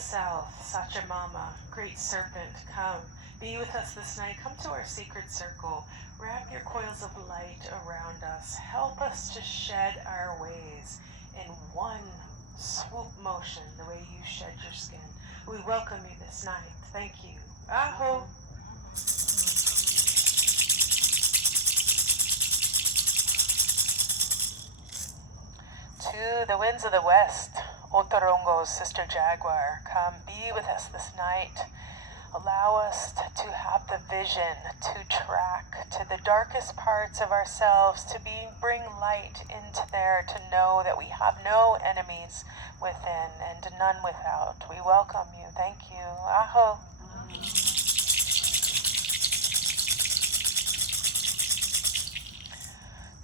south, Sachamama, great serpent, come. Be with us this night. Come to our sacred circle. Wrap your coils of light around us. Help us to shed our ways in one swoop motion, the way you shed your skin. We welcome you this night. Thank you. Aho. To the winds of the west, Otorongo's sister jaguar, come be with us this night. Allow us to have the vision to track to the darkest parts of ourselves, to bring light into there, to know that we have no enemies within and none without. We welcome you. Thank you. Aho.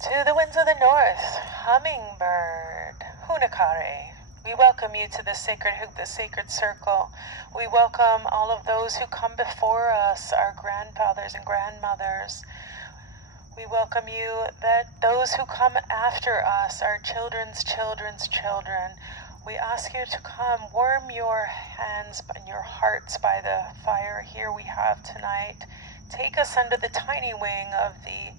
To the winds of the north, hummingbird, hunakare. We welcome you to the sacred circle. We welcome all of those who come before us, our grandfathers and grandmothers. We welcome you, that those who come after us, our children's children's children. We ask you to come, warm your hands and your hearts by the fire here we have tonight. Take us under the tiny wing of the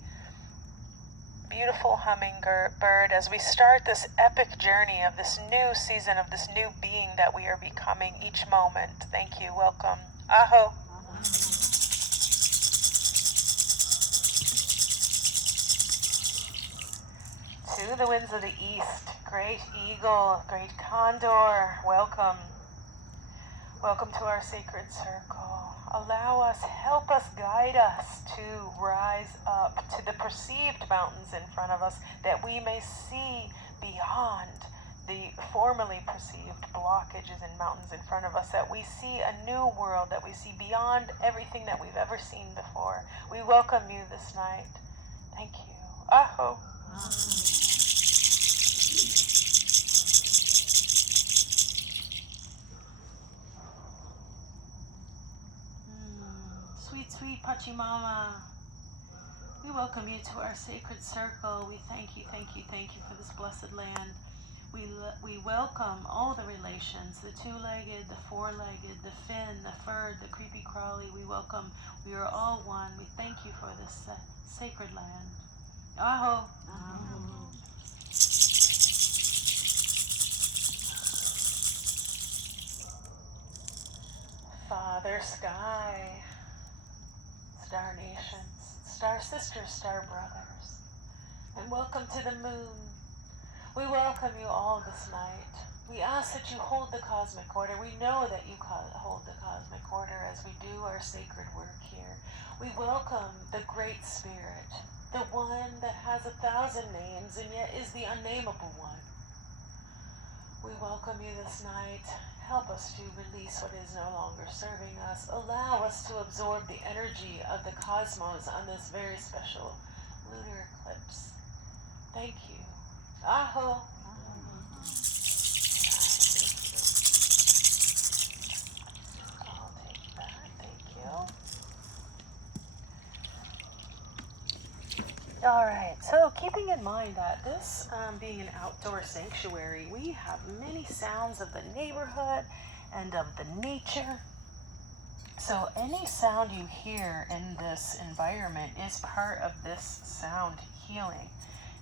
beautiful hummingbird as we start this epic journey of this new season, of this new being that we are becoming each moment. Thank you. Welcome. Aho. To the winds of the east, great eagle, great condor, welcome. Welcome to our sacred circle. Allow us, help us, guide us to rise up to the perceived mountains in front of us, that we may see beyond the formerly perceived blockages and mountains in front of us, that we see a new world, that we see beyond everything that we've ever seen before. We welcome you this night. Thank you. Aho. Sweet, sweet Pachamama, we welcome you to our sacred circle. We thank you for this blessed land. We welcome all the relations, the two-legged, the four-legged, the fin, the furred, the creepy crawly. We are all one. We thank you for this sacred land. Aho. Father Sky, Star Nations, Star Sisters, Star Brothers, and welcome to the moon. We welcome you all this night. We ask that you hold the cosmic order. We know that you hold the cosmic order as we do our sacred work here. We welcome the Great Spirit, the one that has 1,000 names and yet is the unnameable one. We welcome you this night. Help us to release what is no longer serving us. Allow us to absorb the energy of the cosmos on this very special lunar eclipse. Thank you. Aho. I'll take that. Thank you. All right, so keeping in mind that this being an outdoor sanctuary, we have many sounds of the neighborhood and of the nature. So any sound you hear in this environment is part of this sound healing.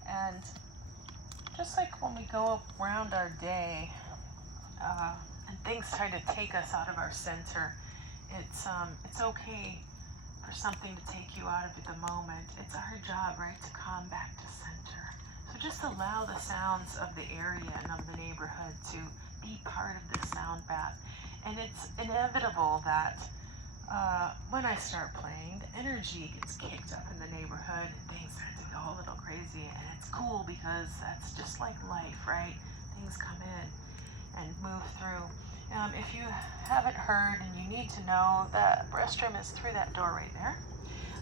And just like when we go around our day and things try to take us out of our center, it's okay for something to take you out of the moment. It's our job, right, to come back to center. So just allow the sounds of the area and of the neighborhood to be part of this sound bath. And it's inevitable that when I start playing, the energy gets kicked up in the neighborhood and things start to go a little crazy. And it's cool because that's just like life, right? Things come in and move through. If you haven't heard and you need to know, the restroom is through that door right there.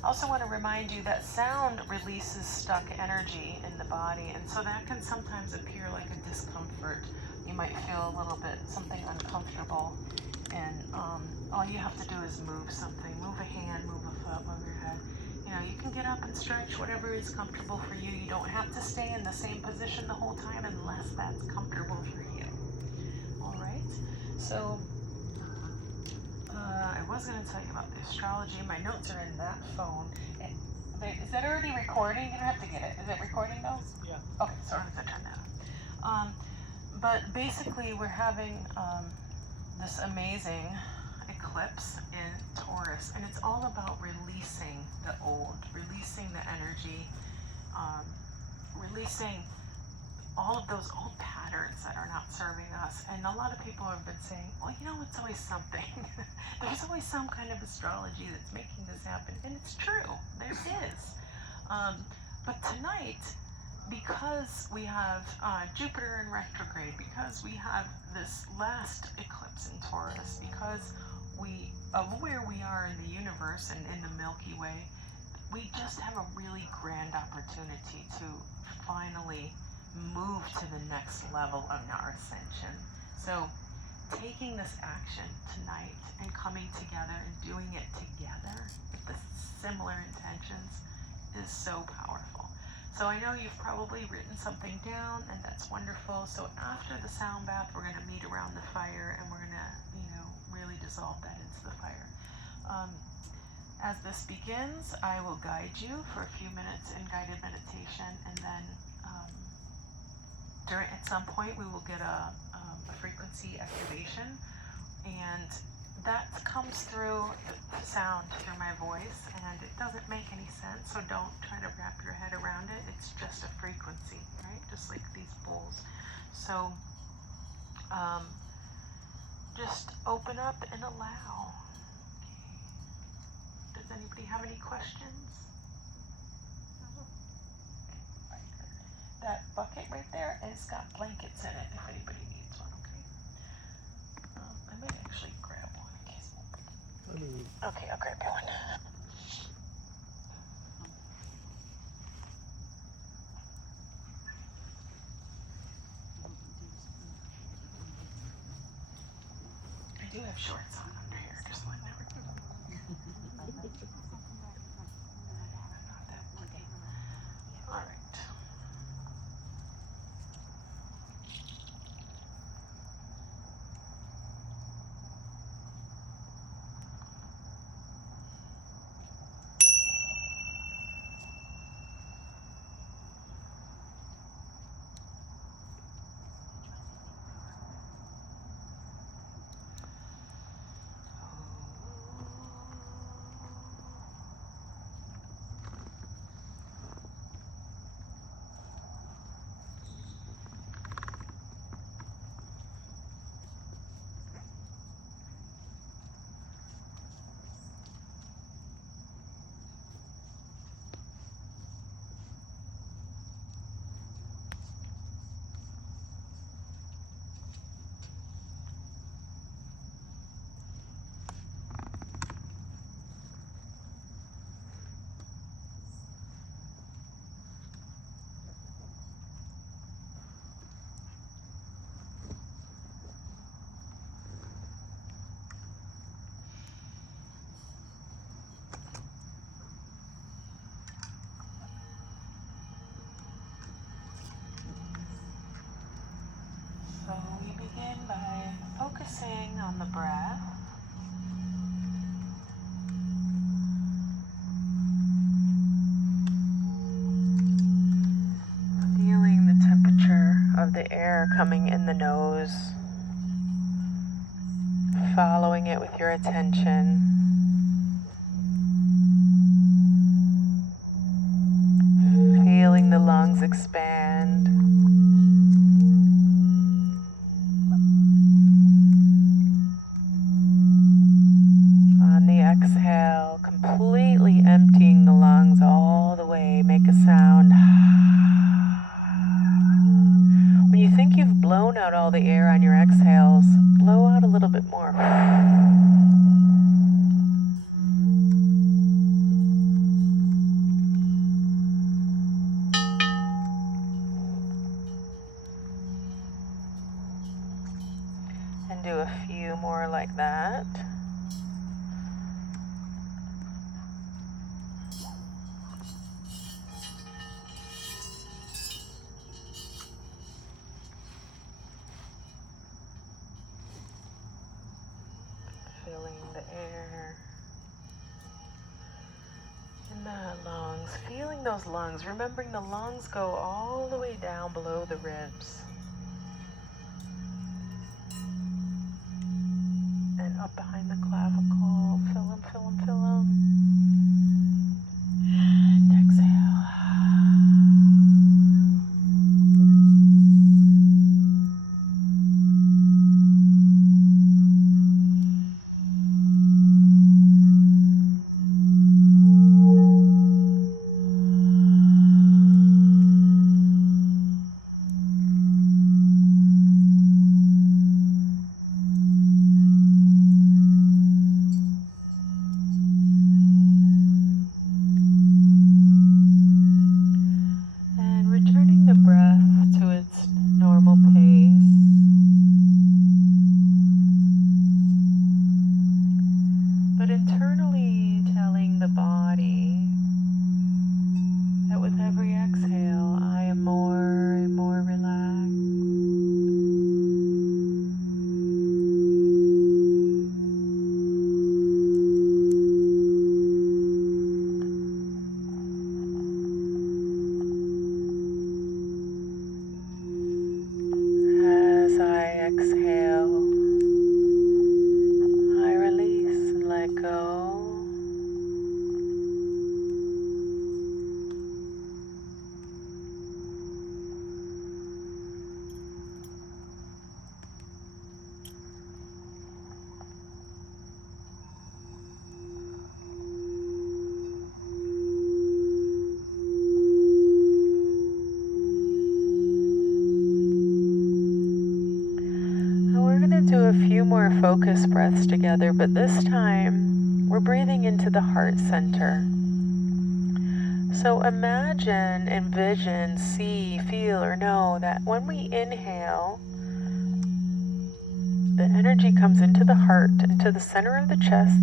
I also want to remind you that sound releases stuck energy in the body, and so that can sometimes appear like a discomfort. You might feel a little bit something uncomfortable, and all you have to do is move something. Move a hand, move a foot, move your head. You can get up and stretch, whatever is comfortable for you. You don't have to stay in the same position the whole time unless that's comfortable for you. All right? So I was going to tell you about the astrology. My notes are in that phone. Is that already recording? You don't have to get it. Is it recording though? Yeah. Okay, so I'm going to turn that on. But basically, we're having this amazing eclipse in Taurus, and it's all about releasing the old, releasing the energy, releasing all of those old patterns that are not serving us. And a lot of people have been saying, well, you know, it's always something. There's always some kind of astrology that's making this happen. And it's true, there is. But tonight, because we have Jupiter in retrograde, because we have this last eclipse in Taurus, because of where we are in the universe and in the Milky Way, we just have a really grand opportunity to finally move to the next level of our ascension. So taking this action tonight and coming together and doing it together with the similar intentions is so powerful. So I know you've probably written something down, and that's wonderful. So after the sound bath, we're going to meet around the fire, and we're going to, really dissolve that into the fire. As this begins, I will guide you for a few minutes in guided meditation, and then at some point we will get a frequency activation, and that comes through the sound through my voice, and it doesn't make any sense, so don't try to wrap your head around it. It's just a frequency, right? Just like these bowls. So just open up and allow. Does anybody have any questions? That bucket right there has got blankets in it if anybody needs one, okay? I might actually grab one in case. Okay, I'll grab you one. I do have shorts on under here, just like that. All right. So we begin by focusing on the breath. Feeling the temperature of the air coming in the nose. Following it with your attention. Feeling the lungs expand. On the exhale, completely emptying the lungs all the way. Make a sound. When you think you've blown out all the air on your exhales, blow out a little bit more. And do a few more like that. Filling the air in the lungs, feeling those lungs, remembering the lungs go all the way down below the ribs and up behind the clavicle. Fill them, fill them, fill them. And exhale. Focus breaths together, but this time we're breathing into the heart center. So imagine, envision, see, feel, or know that when we inhale, the energy comes into the heart, into the center of the chest,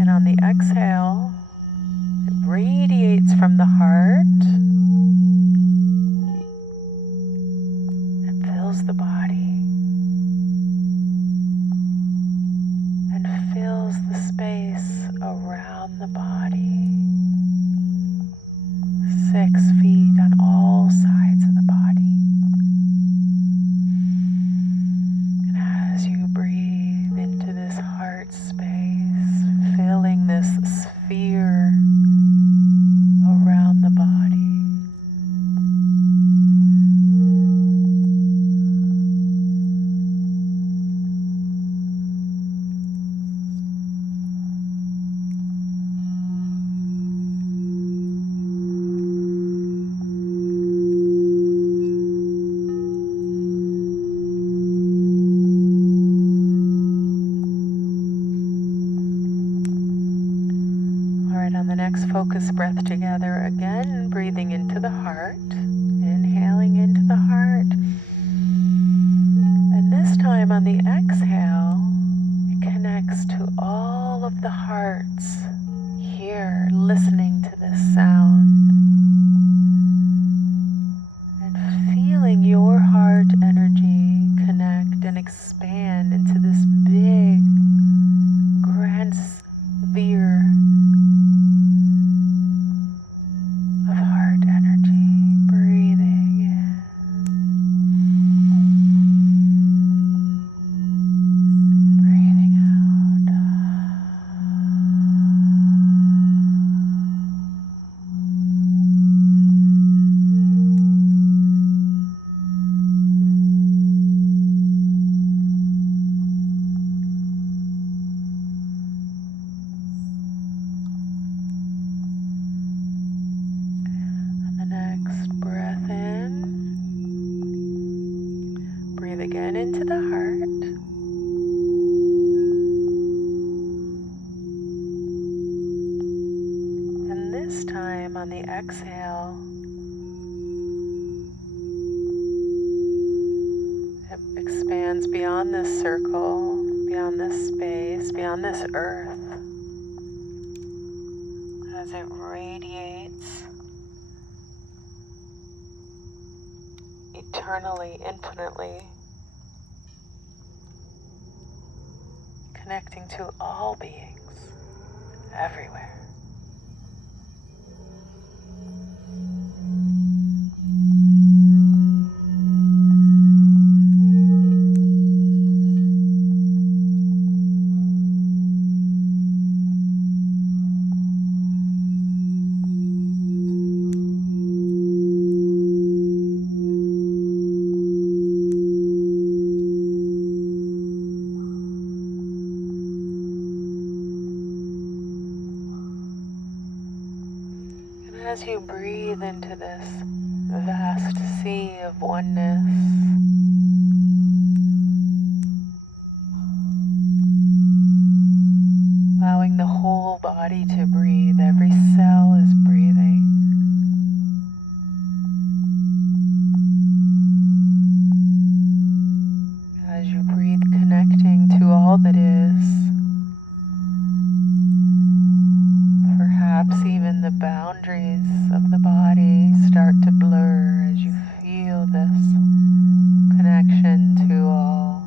and on the exhale, it radiates from the heart and fills the body. Fills the space around the body. 6 feet on all sides of the body. And as you breathe into this heart space, filling this sphere around the body, focus breath together again, breathing into the heart, inhaling into the heart, and this time on the exhale it connects to all of the hearts here listening to this sound and feeling your heart energy connect and expand into this big grand sphere of heart energy. Breathing in, breathing out. Again into the heart. And this time on the exhale, it expands beyond this circle, beyond this space, beyond this earth, as it radiates eternally, infinitely, connecting to all beings everywhere. As you breathe into this vast sea of oneness, allowing the whole body to breathe, every cell is breathing. As you breathe, connecting to all that is, perhaps even the boundaries of the body start to blur as you feel this connection to all.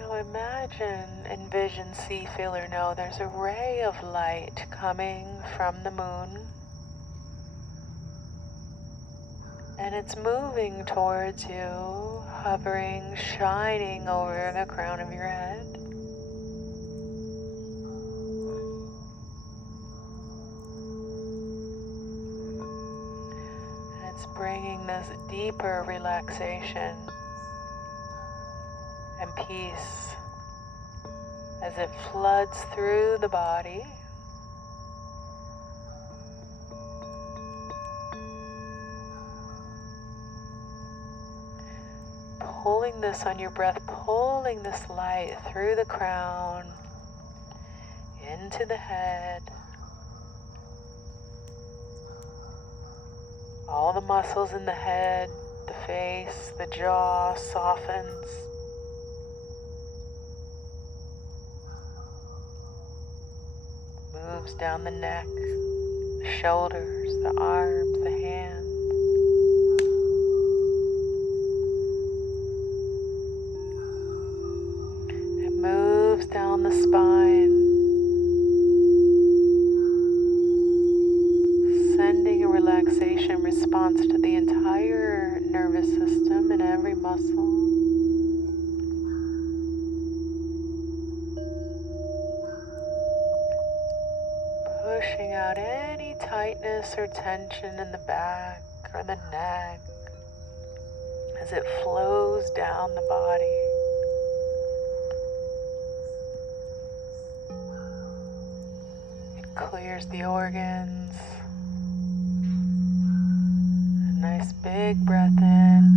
Now imagine, envision, see, feel, or know there's a ray of light coming from the moon, and it's moving towards you, hovering, shining over the crown of your head. And it's bringing this deeper relaxation and peace as it floods through the body. Pulling this on your breath, pulling this light through the crown, into the head. All the muscles in the head, the face, the jaw softens. Moves down the neck, the shoulders, the arms, the hands. It moves down the spine, sending a relaxation response to the entire nervous system and every muscle. Pushing out any tightness or tension in the back or the neck as it flows down the body. It clears the organs. A nice big breath in.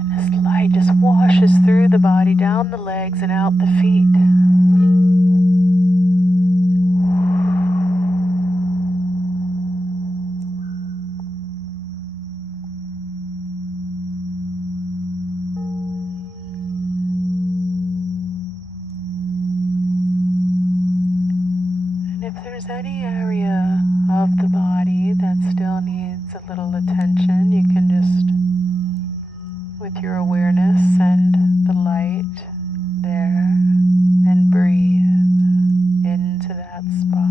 And this light just washes through the body, down the legs and out the feet. if there's any area of the body that still needs a little attention, you can just, with your awareness, send the light there and breathe into that spot.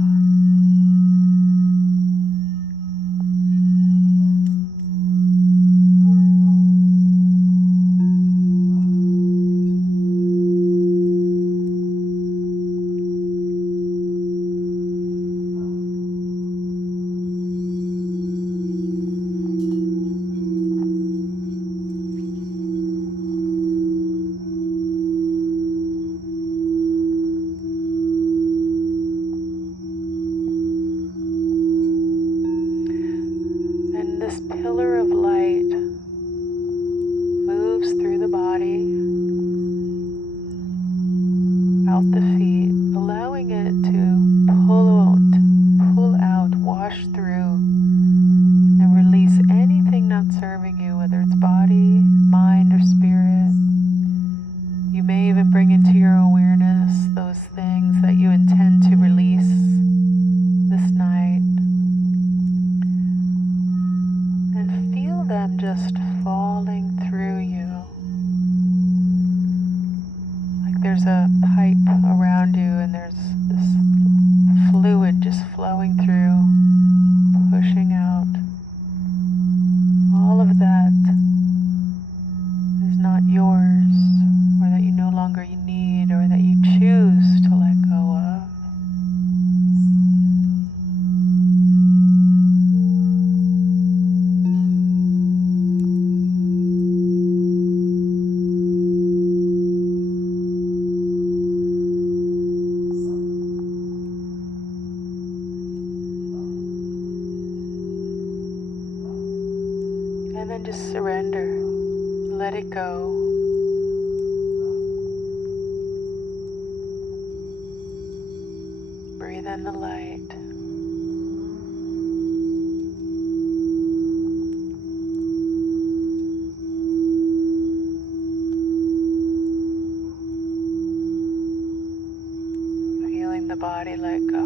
This pillar of light moves through the body, out the feet, allowing it to pull out, wash through, and release anything not serving you, whether it's body, mind, or spirit. You may even bring into your awareness those things that you intend to release this night. Them just falling through you, like there's a pipe around you and there's this fluid just flowing through, pushing out. All of that is not yours, or that you no longer need, or that you choose to let go of. And then just surrender, let it go. Breathe in the light. Feeling the body let go.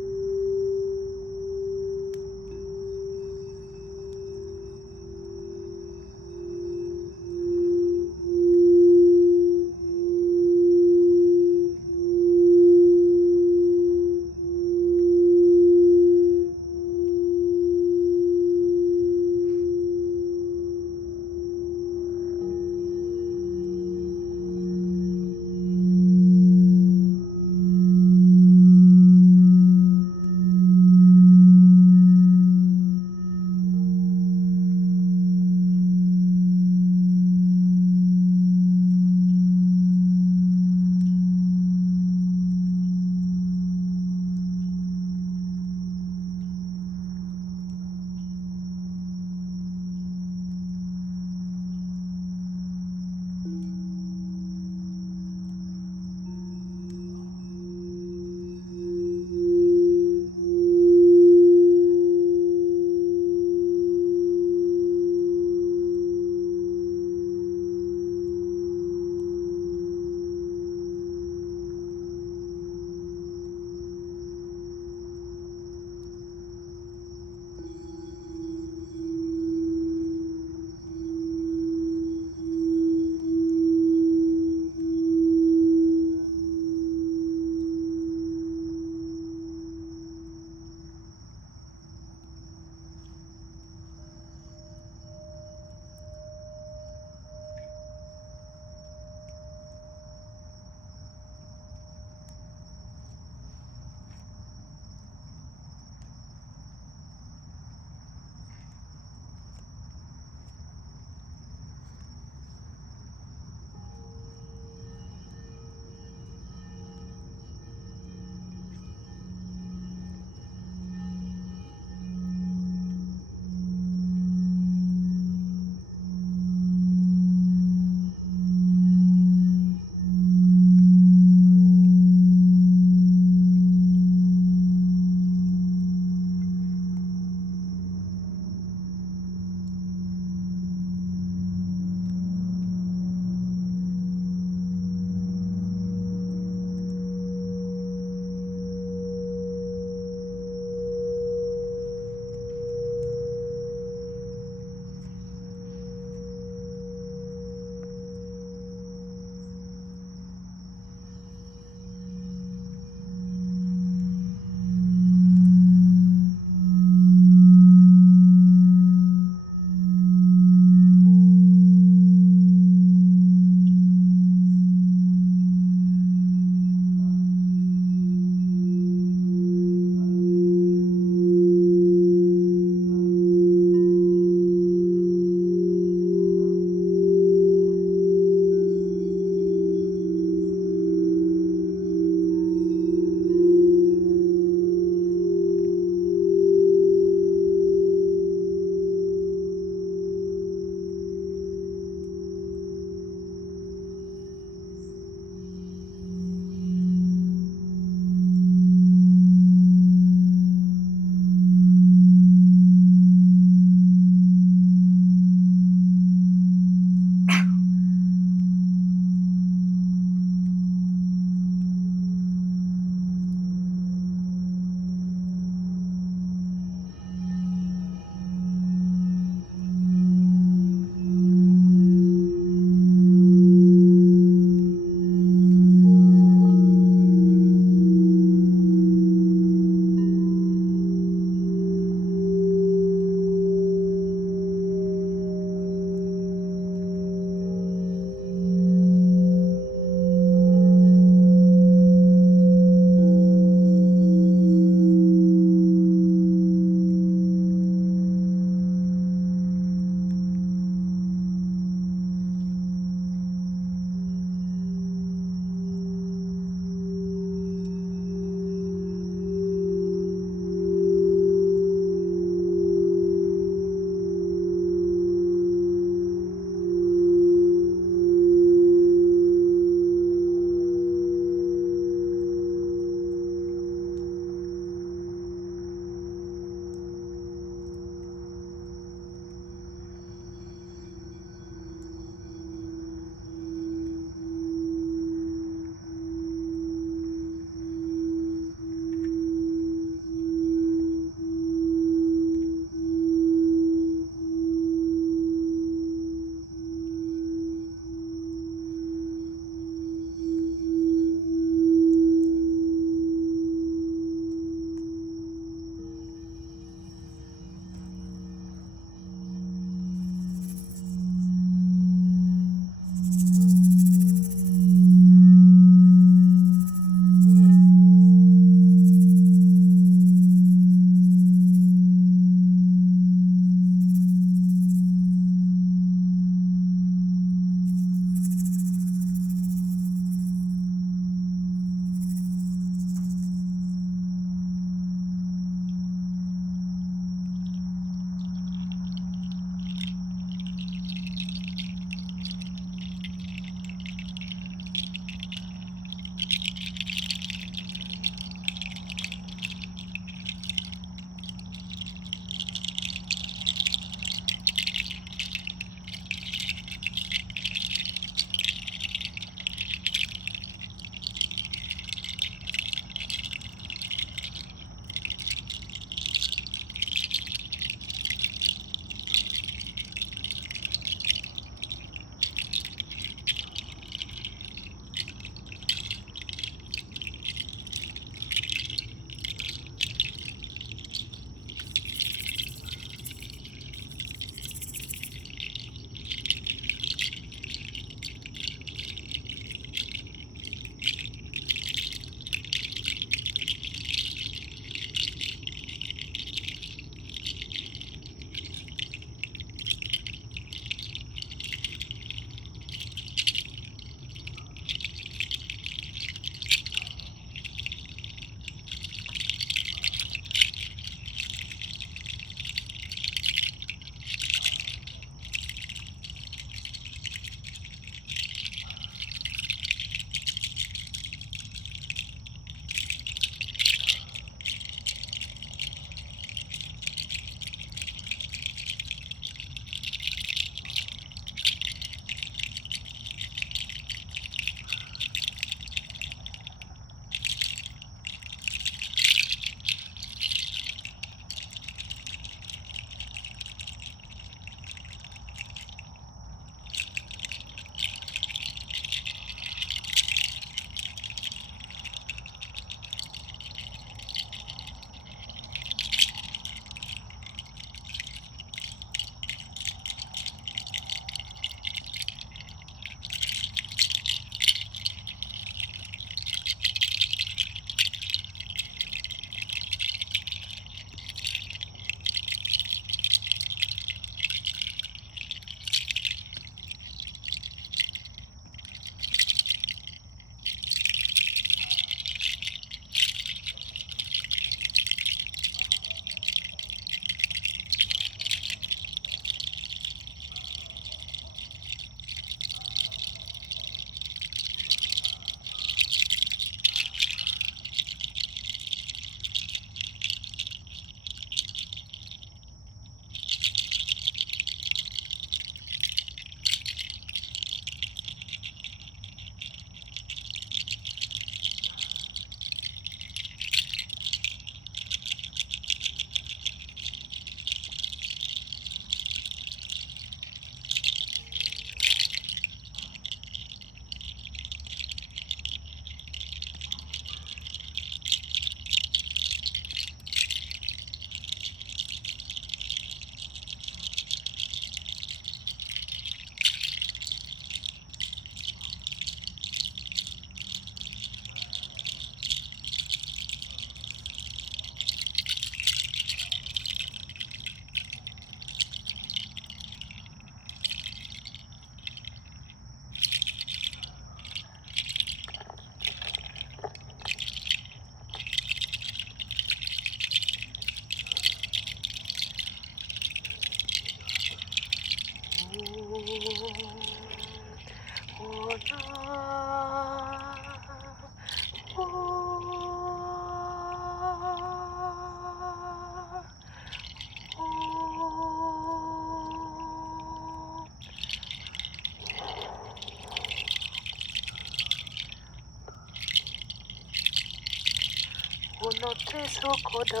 no te sokoda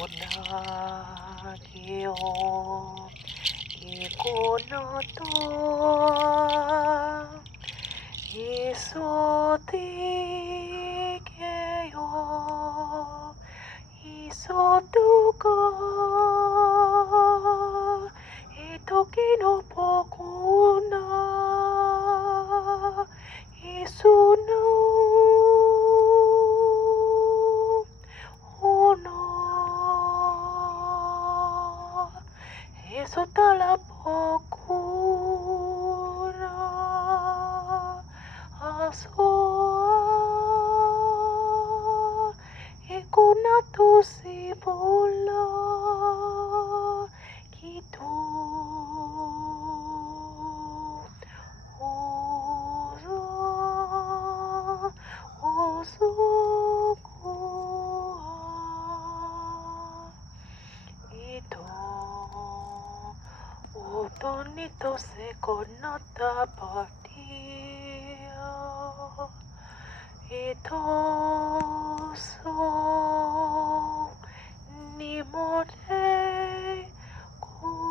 onagio ikono to isotikeyo isotuka itoki no pokuna isuno ono isotala pokuna asoa ikuna tusibola kitu ito utonito se conata partio ito so ni more kuati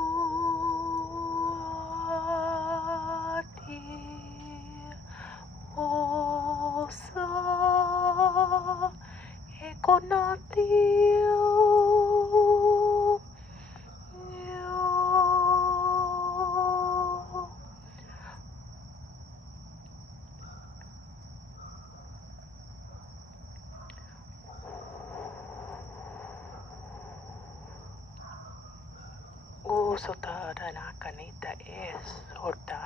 osa ekonatio Usota ranakanita esota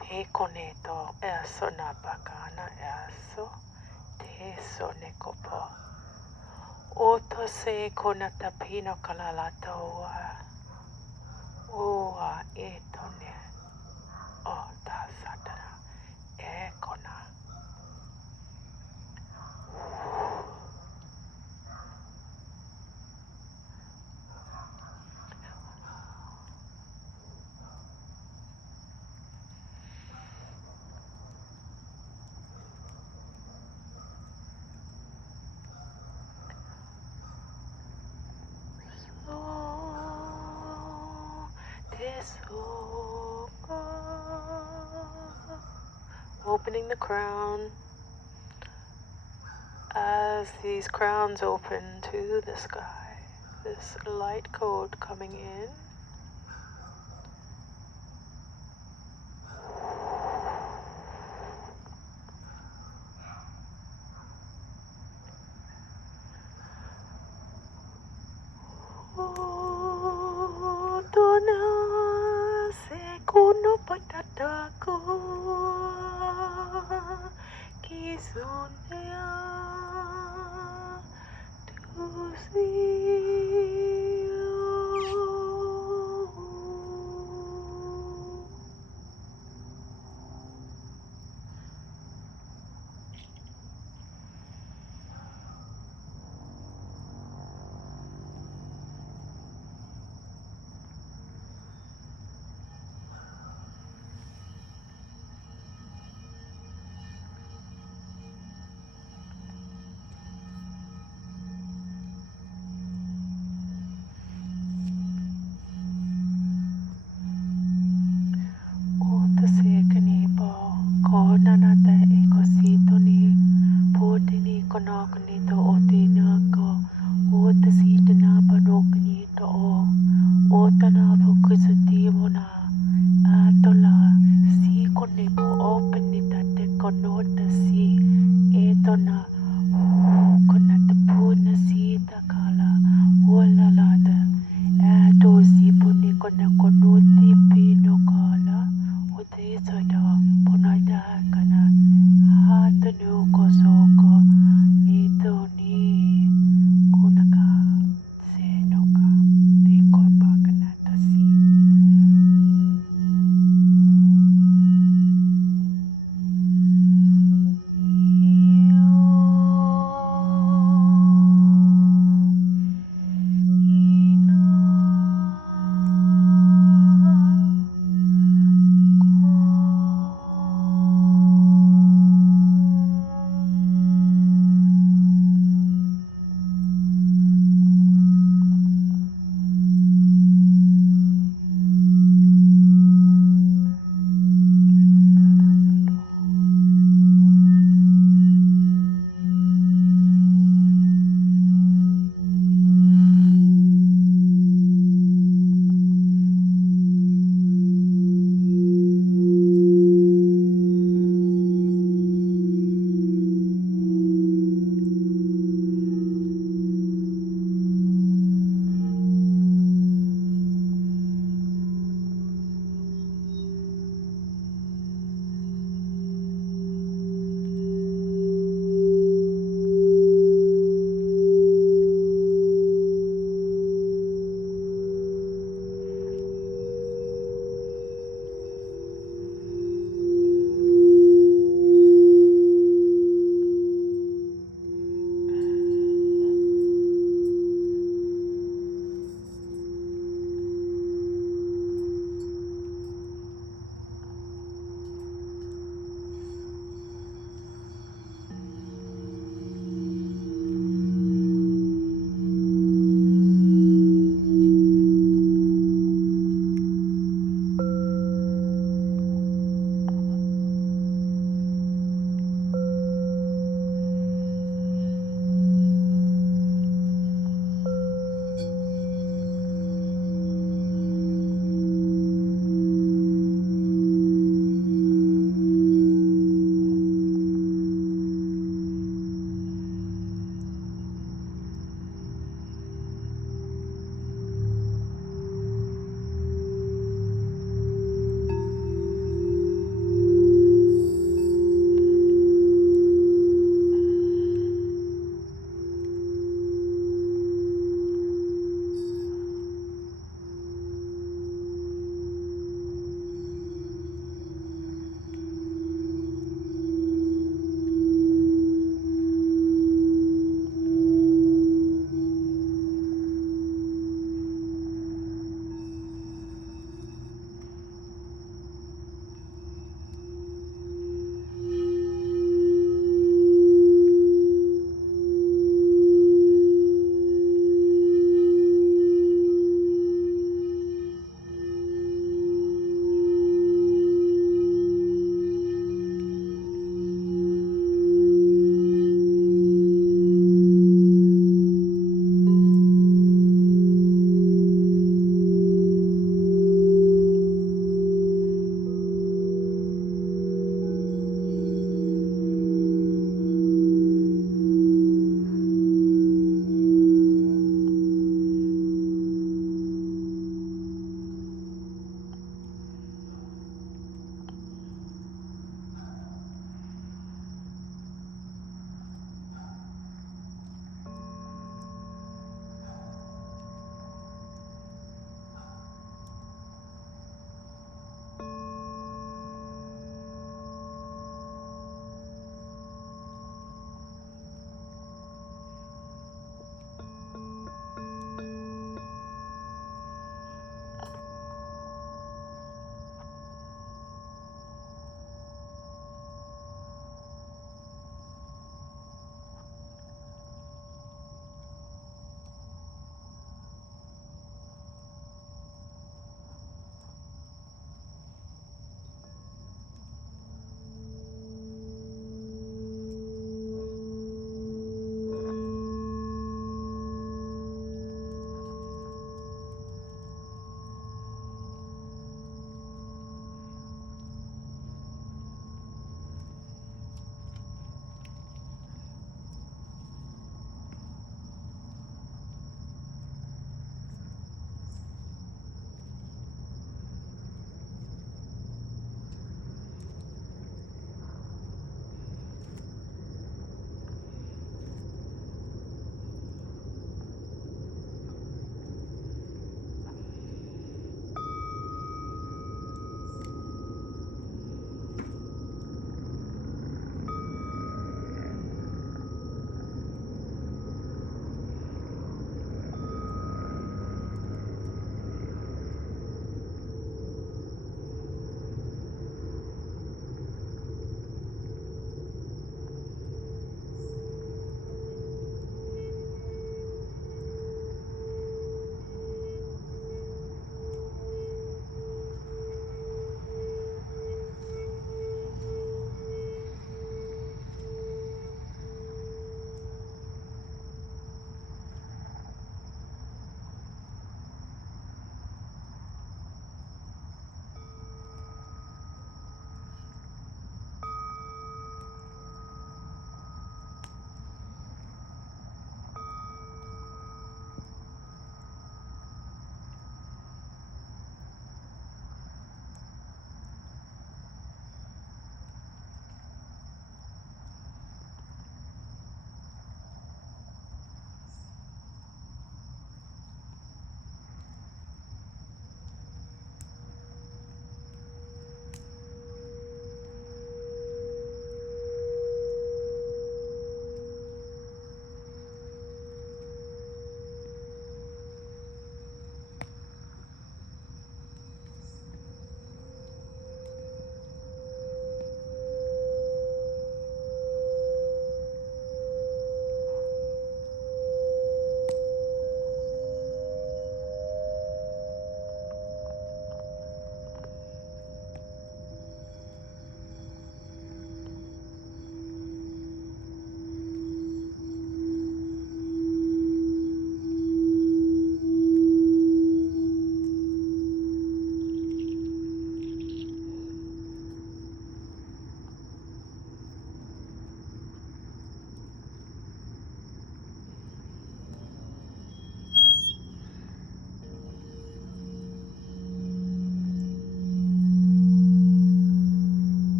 peconeto eso napakana eso teso nekopo oto se konatapino kalalatoa ua etone ota satana ekona opening the crown as these crowns open to the sky, this light code coming in. Kuno patataku kisonea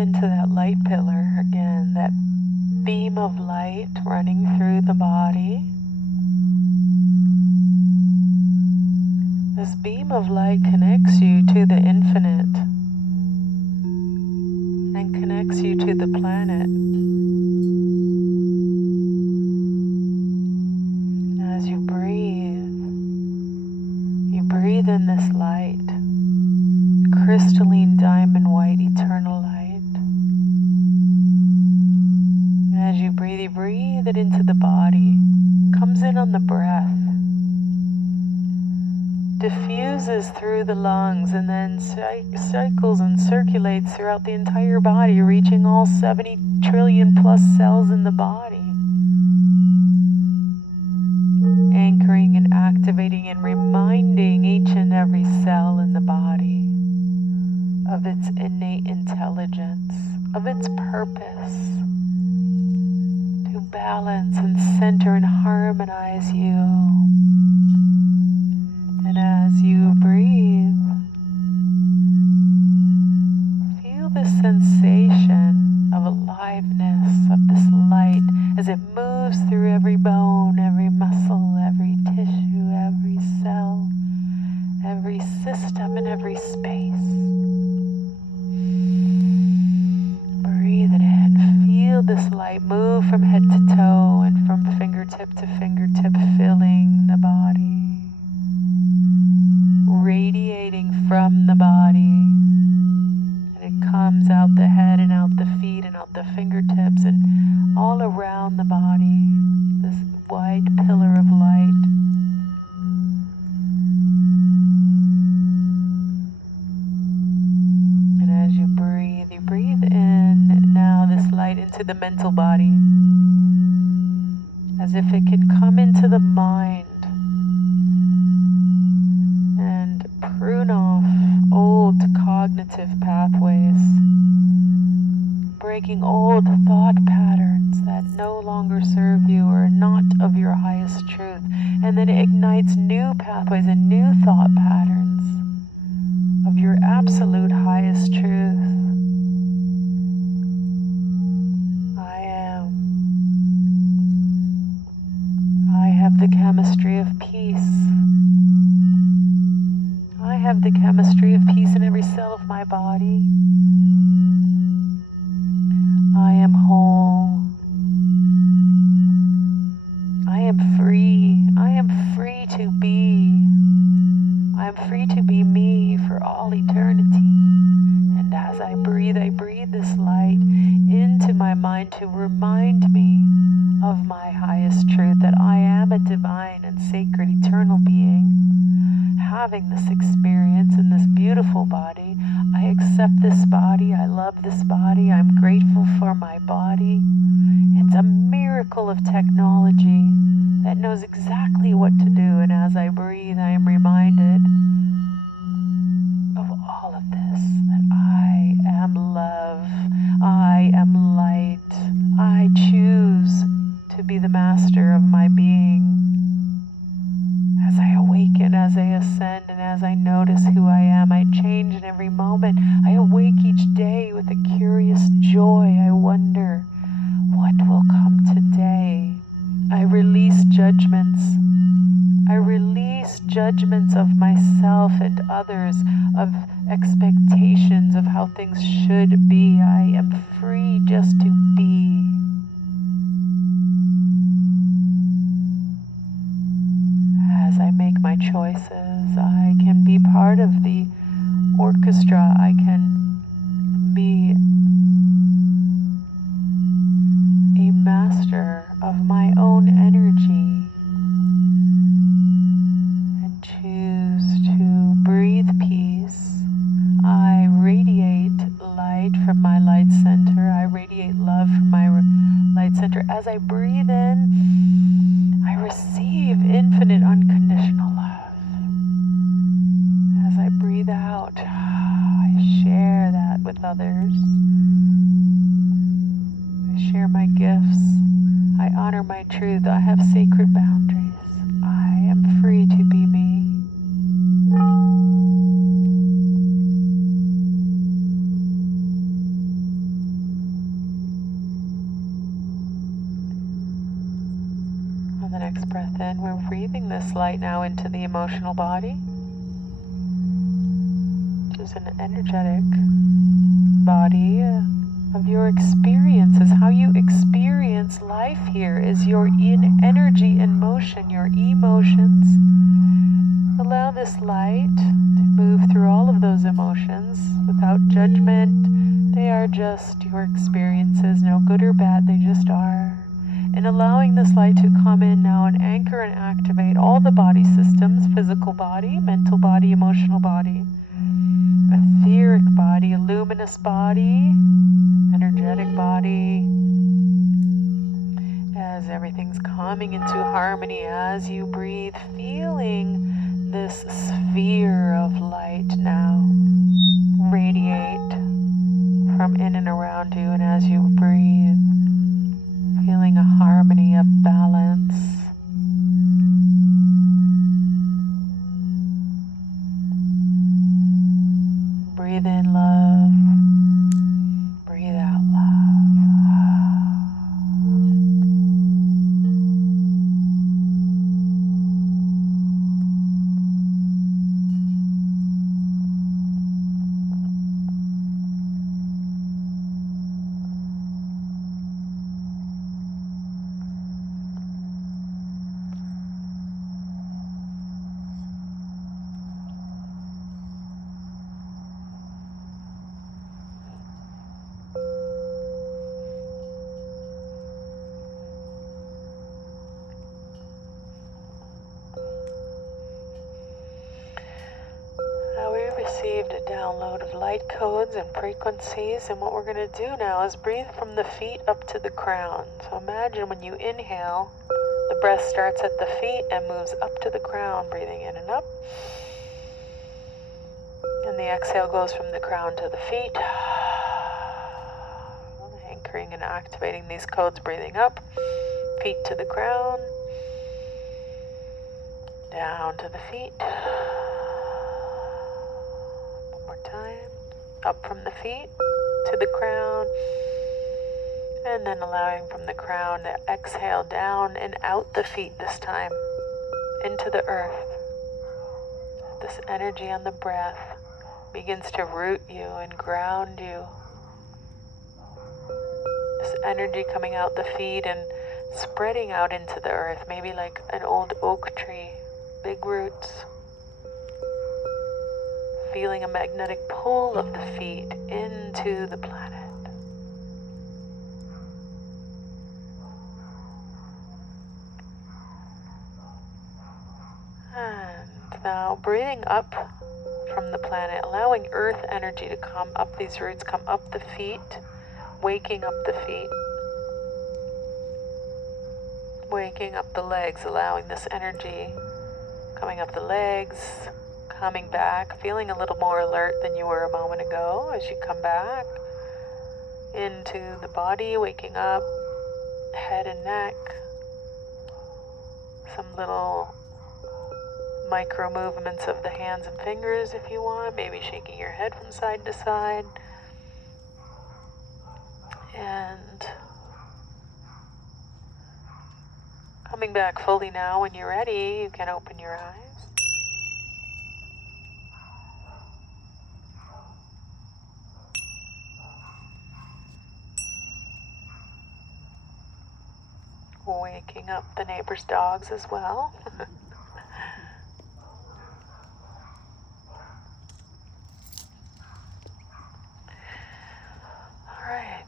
into that light pillar again, that beam of light running through the body. This beam of light connects you to the infinite and connects you to the planet. As you breathe in this light, crystalline diamond white eternal light. As you breathe it into the body, comes in on the breath, diffuses through the lungs, and then cycles and circulates throughout the entire body, reaching all 70 trillion plus cells in the body, anchoring and activating and reminding each and every cell in the body of its innate intelligence, of its purpose, to balance and center and harmonize you. And as you breathe, feel the sensation of aliveness of this light as it moves through every bone, every muscle, every tissue, every cell, every system, and every space. Breathe it in. Feel this light move from head to toe and from fingertip to fingertip, filling the body, radiating from the body, and it comes out the head and out the feet and out the fingertips and all around the body, this white pillar of light. And as you breathe in now this light into the mental body, as if it can come into the mind and prune off old cognitive pathways, breaking old thought patterns that no longer serve you or are not of your highest truth, and then it ignites new pathways and new thought patterns of your absolute highest truth. I have the chemistry of peace. I have the chemistry of peace in every cell of my body. I am whole. I am free. I am free to be. I am free to be me for all eternity. And as I breathe this light into my mind to remind me of my highest truth, that I am a divine and sacred eternal being, having this experience in this beautiful body. I accept this body. I love this body. I'm grateful for my body. It's a miracle of technology that knows exactly what to do. And as I breathe, I am reminded of all of this, that I am love. I am light. I choose to be the master of my being. As I awaken, as I ascend, and as I notice who I am, I change in every moment. I awake each day with a curious joy. I wonder, what will come today? I release judgments. I release judgments of myself and others, of expectations of how things should be. I am free just to be. As I make my choices, I can be part of the orchestra. I can be a master of my own energy and choose to breathe peace. I radiate light from my light center. I radiate love from my light center. As I breathe in, I receive infinite unconditional love. As I breathe out, I share that with others. I share my gifts. I honor my truth. I have sacred boundaries. I am free to be me. next breath in, we're breathing this light now into the emotional body, which is an energetic body of your experiences. How you experience life here is your energy and motion, your emotions. Allow this light to move through all of those emotions without judgment. They are just your experiences, no good or bad, they just are. And allowing this light to come in now and anchor and activate all the body systems, physical body, mental body, emotional body, etheric body, a luminous body, energetic body, as everything's coming into harmony as you breathe, feeling this sphere of light now radiate from in and around you, and as you breathe, feeling a harmony, a balance. Breathe in love, breathe out love. We received a download of light codes and frequencies, and what we're going to do now is breathe from the feet up to the crown. So imagine when you inhale, the breath starts at the feet and moves up to the crown, breathing in and up. And the exhale goes from the crown to the feet, anchoring and activating these codes, breathing up, feet to the crown, down to the feet. Time. Up from the feet to the crown, and then allowing from the crown to exhale down and out the feet this time into the earth. This energy on the breath begins to root you and ground you. This energy coming out the feet and spreading out into the earth, maybe like an old oak tree, big roots. Feeling a magnetic pull of the feet into the planet. And now breathing up from the planet, allowing earth energy to come up these roots, come up the feet, waking up the feet, waking up the legs, allowing this energy coming up the legs, coming back, feeling a little more alert than you were a moment ago as you come back into the body, waking up, head and neck, some little micro movements of the hands and fingers if you want, maybe shaking your head from side to side. And coming back fully now, when you're ready, you can open your eyes. Waking up the neighbor's dogs as well. All right,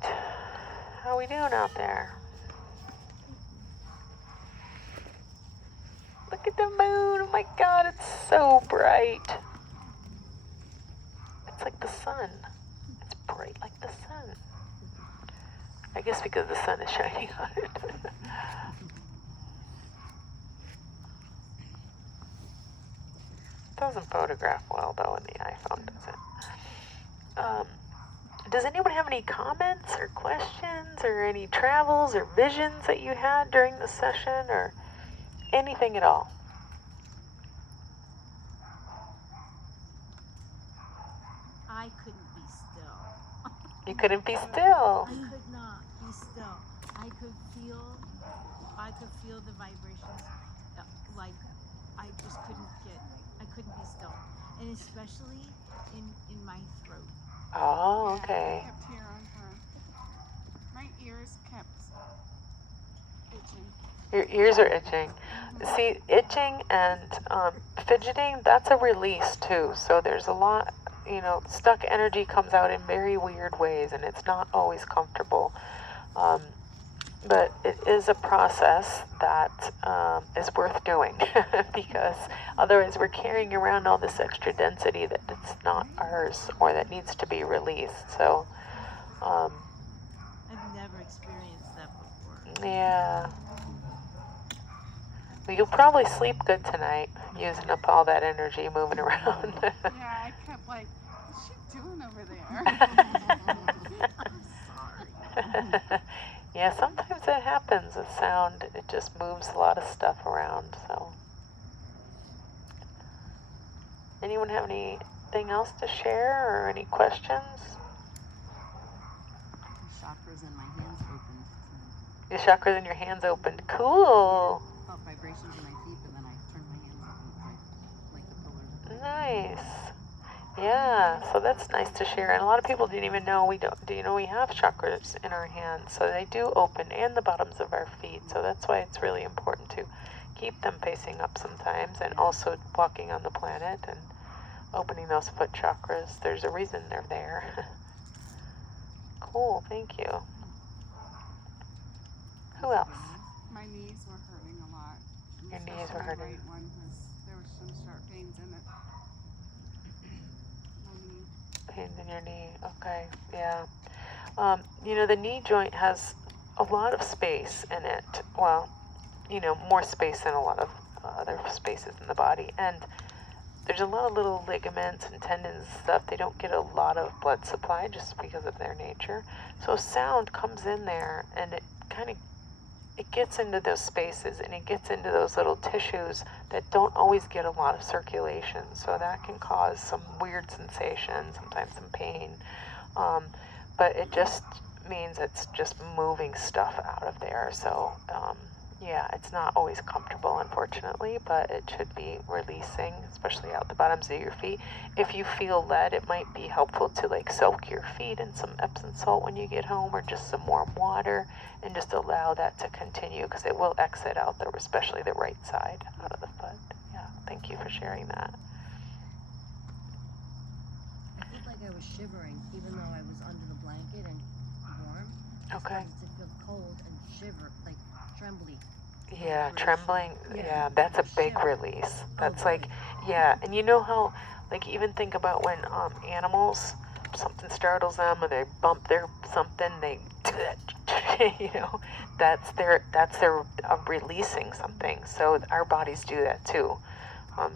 how are we doing out there? Look at the moon, oh my God, it's so bright. It's like the sun. It's bright like the sun. I guess because the sun is shining on it. Doesn't photograph well though in the iPhone, does it? Does anyone have any comments or questions or any travels or visions that you had during the session or anything at all? I couldn't be still. You couldn't be still. I could not be still. I could feel I could feel the vibrations, like I just I couldn't be still, and especially in my throat. Oh, Yeah, okay. I kept hearing her. My ears kept itching. Your ears are itching. Mm-hmm. See, itching and fidgeting, that's a release too. So there's a lot, stuck energy comes out in very weird ways and it's not always comfortable. But it is a process that is worth doing because otherwise we're carrying around all this extra density that it's not ours or that needs to be released. So, I've never experienced that before. yeah. Well, you'll probably sleep good tonight, using up all that energy moving around. Yeah, I kept like, what's she doing over there? I'm sorry. Yeah, sometimes it happens. The sound, it just moves a lot of stuff around. So, anyone have anything else to share or any questions? Chakras in my hands opened. Your chakras in your hands opened. Cool. Yeah, felt vibrations in my feet, but then I turned my hands up and like the pillars. Nice. Yeah, so that's nice to share. And a lot of people didn't even know we have chakras in our hands. So they do open and the bottoms of our feet. So that's why it's really important to keep them facing up sometimes and also walking on the planet and opening those foot chakras. There's a reason they're there. Cool, thank you. Who else? My knees were hurting a lot. Your knees Especially were my hurting. right one there was some sharp pains in it. My knee. Pains in your knee. Okay, yeah. The knee joint has a lot of space in it. Well, more space than a lot of other spaces in the body. And there's a lot of little ligaments and tendons and stuff. They don't get a lot of blood supply just because of their nature. So sound comes in there and it gets into those spaces and it gets into those little tissues that don't always get a lot of circulation. So that can cause some weird sensation, sometimes some pain. But it just means it's just moving stuff out of there. So, yeah, it's not always comfortable, unfortunately, but it should be releasing, especially out the bottoms of your feet. If you feel led, it might be helpful to soak your feet in some Epsom salt when you get home or just some warm water and just allow that to continue because it will exit out especially the right side out of the foot. Yeah, thank you for sharing that. I felt like I was shivering, even though I was under the blanket and warm. Okay. I started to feel cold and shiver, like trembly. Yeah, trembling. Yeah, Yeah. that's a big Shiver. release. That's good. yeah, and you know how, even think about when animals, something startles them or they bump their something, they, that's their releasing something. So our bodies do that too.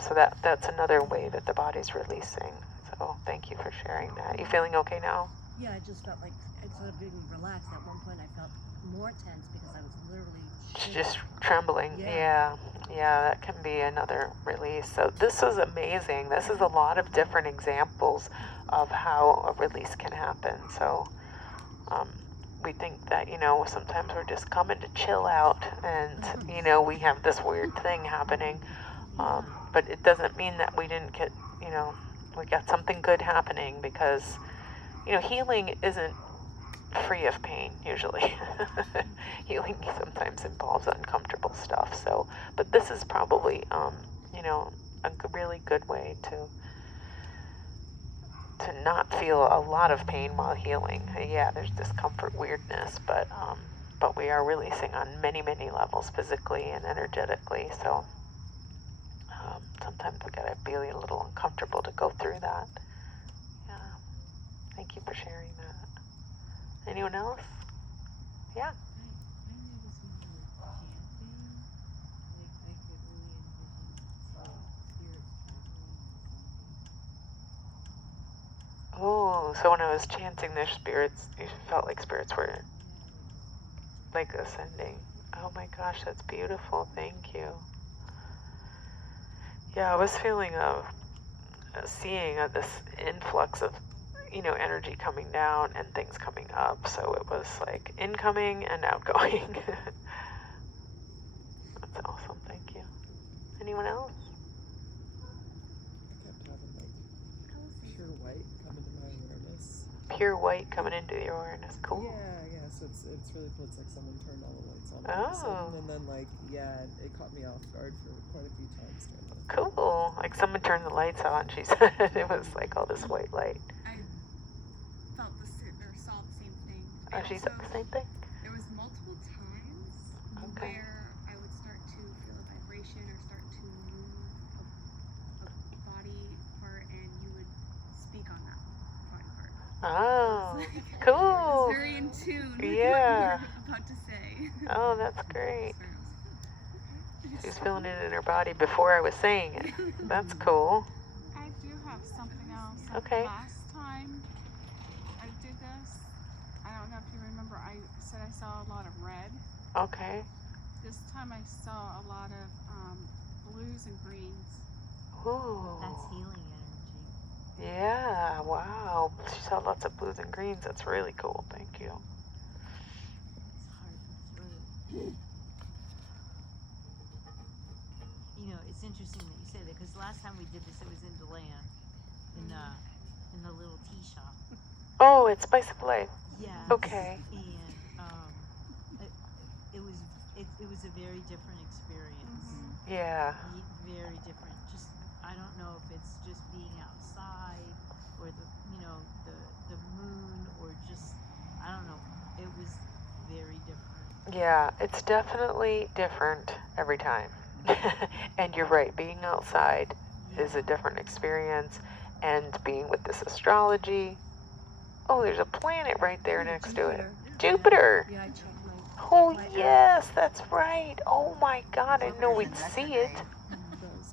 So that's another way that the body's releasing. So thank you for sharing that. You feeling okay now? Yeah, I just felt like I started being relaxed. At one point, I felt more tense because I was literally Just trembling. Yeah. Yeah, that can be another release. So this is amazing. This is a lot of different examples of how a release can happen. So we think that, sometimes we're just coming to chill out and, we have this weird thing happening. But it doesn't mean that we didn't get, we got something good happening because, healing isn't free of pain usually. Healing sometimes involves uncomfortable stuff. So, but this is probably, a really good way to not feel a lot of pain while healing. Yeah, there's discomfort, weirdness, but we are releasing on many, many levels, physically and energetically. So sometimes we gotta be a little uncomfortable to go through that. Yeah. Thank you for sharing that. Anyone else? Yeah. I noticed when you were chanting, I could really envision spirits traveling or something. Oh, so when I was chanting, their spirits, you felt like spirits were Yeah, like ascending. Oh my gosh, that's beautiful. Thank you. Yeah, I was feeling seeing this influx of, energy coming down and things coming up. So it was like incoming and outgoing. Anyone else? I kept having like pure white come into my awareness. Pure white coming into your awareness. Cool. Yeah. So it's really cool. It's like someone turned all the lights on all of a sudden, and then like it caught me off guard for quite a few times. Kind of. Cool. Like someone turned the lights on. She said it was like all this white light. I felt or saw the same thing. Oh, she said the same thing. There was multiple times Okay. where I would start to feel a vibration or start to move a body part, and you would speak on that body part. Oh, It was cool. very in tune with Yeah. what you were about to say. Oh, that's great. So I was like, okay. She was feeling it in her body before I was saying it. That's cool. I do have something else. Okay. Last time I did this, I don't know if you remember, I said I saw a lot of red. Okay. This time I saw a lot of blues and greens. Ooh. That's healing energy. Yeah. Wow. She saw lots of blues and greens. That's really cool. Thank you. It's hard for through. You know, it's interesting that you say that because last time we did this, it was in DeLand, in the little tea shop. Oh, it's Spice of Life. Yes. Okay. And it was a very different experience. Yeah. Very different. Just I don't know if it's just being outside or the moon or just I don't know. It was very different. Yeah, it's definitely different every time. And you're right, being outside is a different experience, and being with this astrology. Oh, there's a planet right there next to it. Jupiter. Yeah, I checked my. Oh, my yes, that's right. Oh my God, I didn't know we'd see it. That was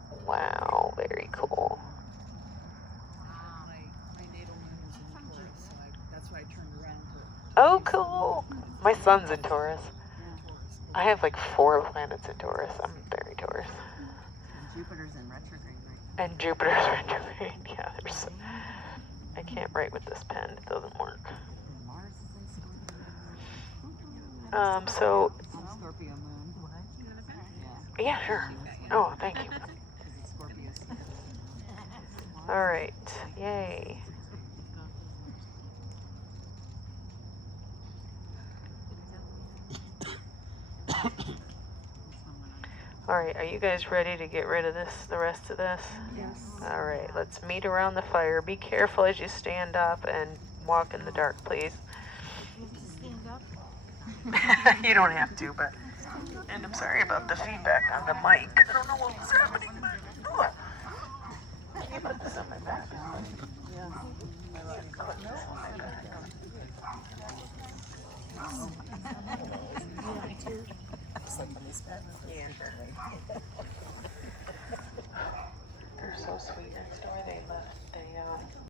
cool. Wow, very cool. My natal moon was in Taurus, so that's why I turned around to. Oh, cool. My son's in Taurus. Taurus. I have like 4 planets in Taurus. I'm very Taurus. And Jupiter's in retrograde right And Jupiter's retrograde. Yeah, there's. I can't write with this pen. It doesn't work. now. And Mars is in Scorpio. So, I'm Scorpio moon. What? Yeah. yeah, sure. Oh, thank you. Because it's Scorpio season. All right. Yay. All right. Are you guys ready to get rid of this, the rest of this? Yes. All right. Let's meet around the fire. Be careful as you stand up and walk in the dark, please. You have to stand up. You don't have to, but. And I'm sorry about the feedback on the mic. I don't know what was happening, but. Can you put this on my back?